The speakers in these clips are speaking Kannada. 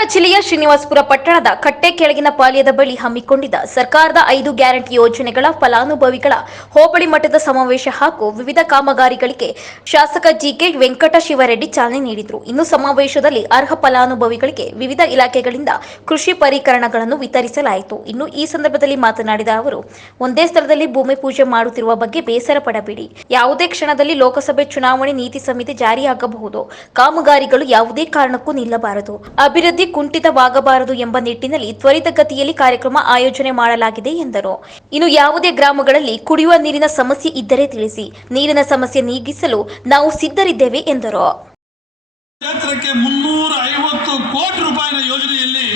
ಕೋಲಾರ ಜಿಲ್ಲೆಯ ಶ್ರೀನಿವಾಸಪುರ ಪಟ್ಟಣದ ಕಟ್ಟೆ ಕೆಳಗಿನ ಪಾಳ್ಯದ ಬಳಿ ಹಮ್ಮಿಕೊಂಡಿದ್ದ ಸರ್ಕಾರದ 5 ಗ್ಯಾರಂಟಿ ಯೋಜನೆಗಳ ಫಲಾನುಭವಿಗಳ ಹೋಬಳಿ ಮಟ್ಟದ ಸಮಾವೇಶ ಹಾಗೂ ವಿವಿಧ ಕಾಮಗಾರಿಗಳಿಗೆ ಶಾಸಕ ಜಿಕೆ ವೆಂಕಟಶಿವರೆಡ್ಡಿ ಚಾಲನೆ ನೀಡಿದರು. ಇನ್ನು ಸಮಾವೇಶದಲ್ಲಿ ಅರ್ಹ ಫಲಾನುಭವಿಗಳಿಗೆ ವಿವಿಧ ಇಲಾಖೆಗಳಿಂದ ಕೃಷಿ ಪರಿಕರಗಳನ್ನು ವಿತರಿಸಲಾಯಿತು. ಇನ್ನು ಈ ಸಂದರ್ಭದಲ್ಲಿ ಮಾತನಾಡಿದ ಅವರು, ಒಂದೇ ಸ್ಥಳದಲ್ಲಿ ಭೂಮಿ ಪೂಜೆ ಮಾಡುತ್ತಿರುವ ಬಗ್ಗೆ ಬೇಸರ ಪಡಬೇಡಿ. ಯಾವುದೇ ಕ್ಷಣದಲ್ಲಿ ಲೋಕಸಭೆ ಚುನಾವಣೆ ನೀತಿ ಸಂಹಿತೆ ಜಾರಿಯಾಗಬಹುದು. ಕಾಮಗಾರಿಗಳು ಯಾವುದೇ ಕಾರಣಕ್ಕೂ ನಿಲ್ಲಬಾರದು. ಅಭಿವೃದ್ಧಿ ಕುಂಠಿತವಾಗಬಾರದು ಎಂಬ ನಿಟ್ಟಿನಲ್ಲಿ ತ್ವರಿತಗತಿಯಲ್ಲಿ ಕಾರ್ಯಕ್ರಮ ಆಯೋಜನೆ ಮಾಡಲಾಗಿದೆ ಎಂದರು. ಇನ್ನು ಯಾವುದೇ ಗ್ರಾಮಗಳಲ್ಲಿ ಕುಡಿಯುವ ನೀರಿನ ಸಮಸ್ಯೆ ಇದ್ದರೆ ತಿಳಿಸಿ, ನೀರಿನ ಸಮಸ್ಯೆ ನೀಗಿಸಲು ನಾವು ಸಿದ್ಧರಿದ್ದೇವೆ ಎಂದರು. ಕ್ಷೇತ್ರಕ್ಕೆ 350 ಕೋಟಿ ರೂಪಾಯಿನ ಯೋಜನೆಯಲ್ಲಿ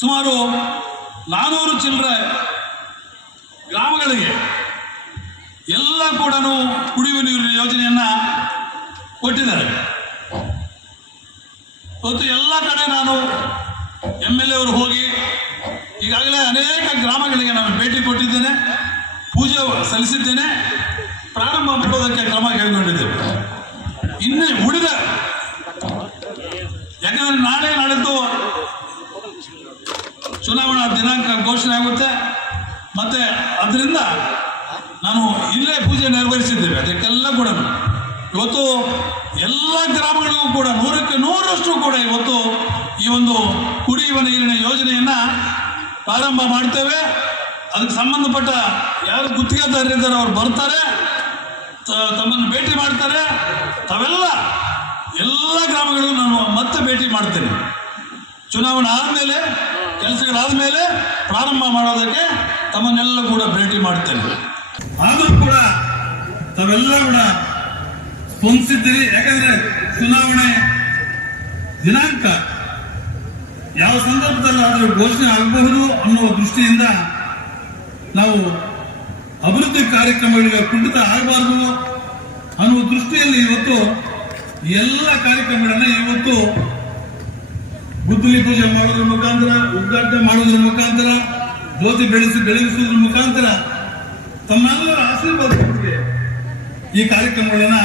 ಸುಮಾರು 400 ಚಿಲ್ಲರೆ ಗ್ರಾಮಗಳಿಗೆ ಎಲ್ಲ ಕೂಡ ಕುಡಿಯುವ ನೀರಿನ ಯೋಜನೆಯನ್ನ ಕೊಟ್ಟಿದ್ದಾರೆ. ಇವತ್ತು ಎಲ್ಲ ಕಡೆ ನಾನು MLA ಅವರು ಹೋಗಿ ಈಗಾಗಲೇ ಅನೇಕ ಗ್ರಾಮಗಳಿಗೆ ನಾನು ಭೇಟಿ ಕೊಟ್ಟಿದ್ದೇನೆ, ಪೂಜೆ ಸಲ್ಲಿಸಿದ್ದೇನೆ, ಪ್ರಾರಂಭ ಮಾಡೋದಕ್ಕೆ ಕ್ರಮ ಕೈಗೊಂಡಿದ್ದೇವೆ. ಇನ್ನು ಉಳಿದ, ಯಾಕಂದ್ರೆ ನಾಳೆ ನಾಳಿದ್ದು ಚುನಾವಣಾ ದಿನಾಂಕ ಘೋಷಣೆ ಆಗುತ್ತೆ, ಮತ್ತೆ ಅದರಿಂದ ನಾನು ಇಲ್ಲೇ ಪೂಜೆ ನೆರವೇರಿಸಿದ್ದೇವೆ. ಅದಕ್ಕೆಲ್ಲ ಕೂಡ ಇವತ್ತು ಎಲ್ಲ ಗ್ರಾಮಗಳಿಗೂ ಕೂಡ 100ಕ್ಕೆ 100ರಷ್ಟು ಕೂಡ ಇವತ್ತು ಈ ಒಂದು ಕುಡಿಯುವ ನೀರಿನ ಯೋಜನೆಯನ್ನ ಪ್ರಾರಂಭ ಮಾಡ್ತೇವೆ. ಅದಕ್ಕೆ ಸಂಬಂಧಪಟ್ಟ ಯಾರು ಗುತ್ತಿಗೆದಾರರಿದ್ದಾರೆ ಅವರು ಬರ್ತಾರೆ, ತಮ್ಮನ್ನು ಭೇಟಿ ಮಾಡ್ತಾರೆ. ತಾವೆಲ್ಲ ಎಲ್ಲ ಗ್ರಾಮಗಳಿಗೂ ನಾನು ಮತ್ತೆ ಭೇಟಿ ಮಾಡ್ತೇನೆ. ಚುನಾವಣೆ ಆದಮೇಲೆ, ಕೆಲಸಗಳಾದಮೇಲೆ ಪ್ರಾರಂಭ ಮಾಡೋದಕ್ಕೆ ತಮ್ಮನ್ನೆಲ್ಲ ಕೂಡ ಭೇಟಿ ಮಾಡ್ತೇನೆ. ಆದರೂ ಕೂಡ ತಾವೆಲ್ಲ ಕೂಡ ಸ್ಪಂದಿಸಿದ್ದೀರಿ. ಯಾಕಂದ್ರೆ ಚುನಾವಣೆ ದಿನಾಂಕ ಯಾವ ಸಂದರ್ಭದಲ್ಲಿ ಆದರೂ ಘೋಷಣೆ ಆಗಬಹುದು ಅನ್ನುವ ದೃಷ್ಟಿಯಿಂದ ನಾವು ಅಭಿವೃದ್ಧಿ ಕಾರ್ಯಕ್ರಮಗಳಿಗೆ ಕುಂಠಿತ ಆಗಬಾರದು ಅನ್ನುವ ದೃಷ್ಟಿಯಲ್ಲಿ ಇವತ್ತು ಎಲ್ಲ ಕಾರ್ಯಕ್ರಮಗಳನ್ನ ಇವತ್ತು ಗುದ್ದಲಿ ಪೂಜೆ ಮಾಡೋದ್ರ ಮುಖಾಂತರ, ಉದ್ಘಾಟನೆ ಮಾಡೋದ್ರ ಮುಖಾಂತರ, ಜ್ಯೋತಿ ಬೆಳಗಿಸುವುದ್ರ ಮುಖಾಂತರ ತಮ್ಮೆಲ್ಲರ ಆಶೀರ್ವಾದದೊಂದಿಗೆ ಈ ಕಾರ್ಯಕ್ರಮಗಳನ್ನ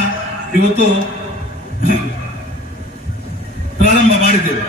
ಇವತ್ತು ಪ್ರಾರಂಭ ಮಾಡಿದ್ದೇವೆ.